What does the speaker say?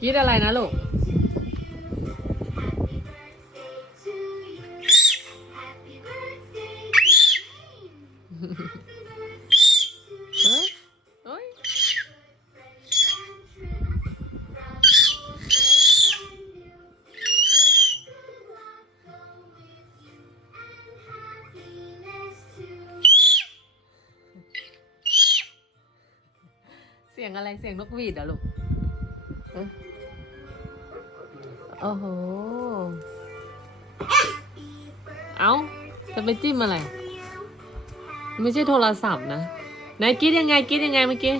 กรีดอะไรนะลูกเเสียงอะไรเสียงนกหวีดเหรอลูกอ้ยโอ้โห เอ้าจะไปจิ้มอะไร ไม่ใช่โทรศัพท์นะ ไหนกิดยังไงกิดยังไงเมื่อกี้